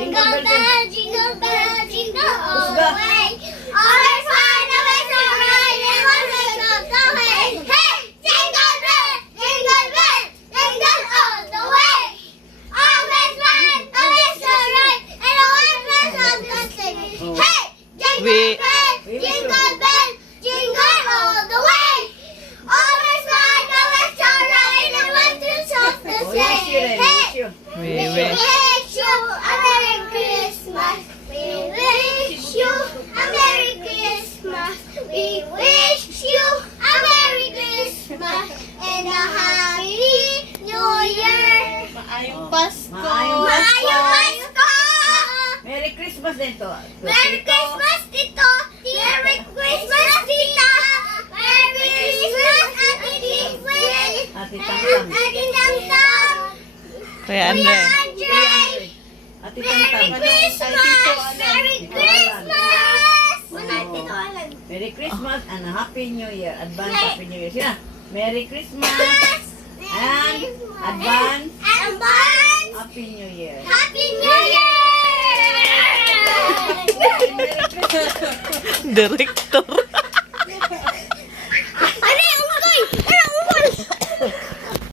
Jingle bell, jingle all the way. Always find a way to ride and one way to go away. Hey, jingle bell, jingle all the way. Always find a way to ride and one way to go away. Hey, jingle all the way. Always find a way to ride and one way to go away. Hey, We we wish. wish you a Merry Christmas. We wish you a Merry Christmas. We wish you a Merry Christmas and a Happy New Year. Maayong Pasko. Maayong Maayong Pasko! Merry Christmas din to. Merry Christmas, Tito! Merry Christmas, Tita! Merry Christmas, Ate Tiffany! Ate Tangtang. Ate Tangtang! Kuya Kuya Andre. Andre! Ate Merry Tangtang. Christmas! Merry Christmas! Wala, Oo. Tito Alan. Merry Christmas and a Happy New Year. Advance Happy New Year. Sina? Merry Christmas and advance Advance! Happy New Year. Happy New Year! Merry Christmas. Director.